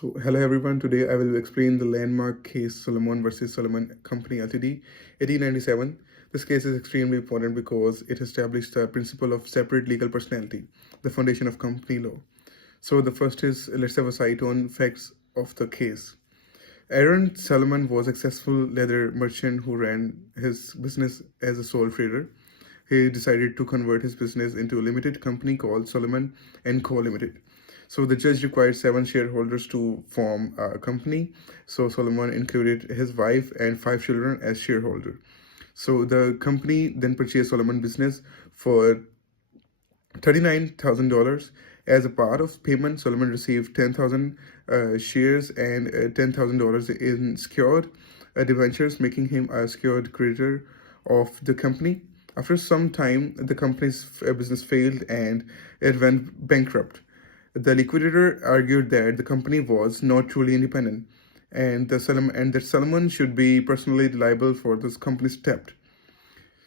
So, hello everyone. Today I will explain the landmark case Salomon versus Salomon Company Ltd. 1897. This case is extremely important because it established the principle of separate legal personality, the foundation of company law. So, the first is let's have a sight on facts of the case. Aaron Salomon was a successful leather merchant who ran his business as a sole trader. He decided to convert his business into a limited company called Salomon Co Limited. So the judge required 7 shareholders to form a company. So Solomon included his wife and 5 children as shareholders. So the company then purchased Solomon business for $39,000. As a part of payment, Solomon received 10,000 shares and $10,000 in secured debentures, making him a secured creditor of the company. After some time, the company's business failed and it went bankrupt. The liquidator argued that the company was not truly independent and that Solomon should be personally liable for this company's debt.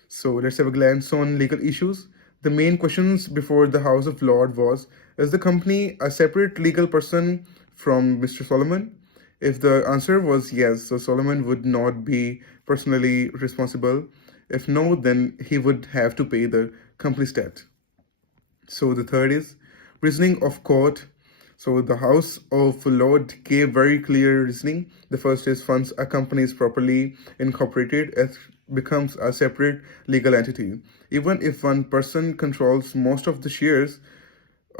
So let's have a glance on legal issues. The main questions before the House of Lords was, is the company a separate legal person from Mr. Solomon? If the answer was yes, so Solomon would not be personally responsible. If no, then he would have to pay the company's debt. So the third is reasoning of court. So the House of Lords gave very clear reasoning. The first is once a company is properly incorporated, it becomes a separate legal entity. Even if one person controls most of the shares.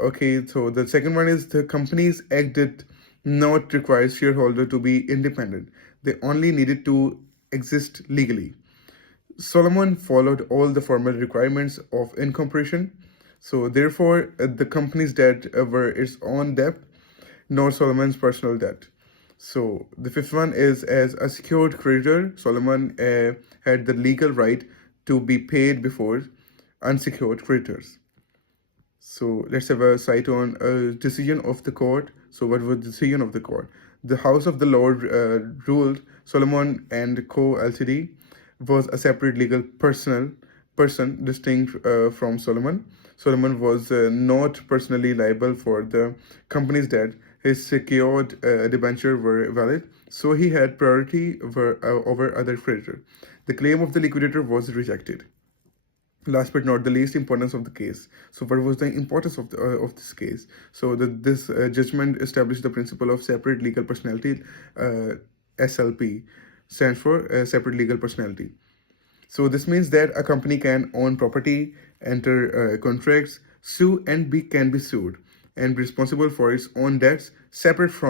Okay, so the second one is the Companies Act did not require shareholder to be independent. They only needed to exist legally. Solomon followed all the formal requirements of incorporation. So therefore, the company's debt were its own debt, not Solomon's personal debt. So the fifth one is as a secured creditor, Solomon had the legal right to be paid before unsecured creditors. So let's have a sight on a decision of the court. So what was the decision of the court? The House of the Lord ruled Solomon Co Ltd was a separate legal person distinct from Solomon. Solomon was not personally liable for the company's debt. His secured debenture were valid, so he had priority over other creditor. The claim of the liquidator was rejected. Last but not the least, importance of the case. So what was the importance of this case? So this judgment established the principle of separate legal personality. SLP stands for separate legal personality. So this means that a company can own property, enter contracts, sue and can be sued, and be responsible for its own debts separate from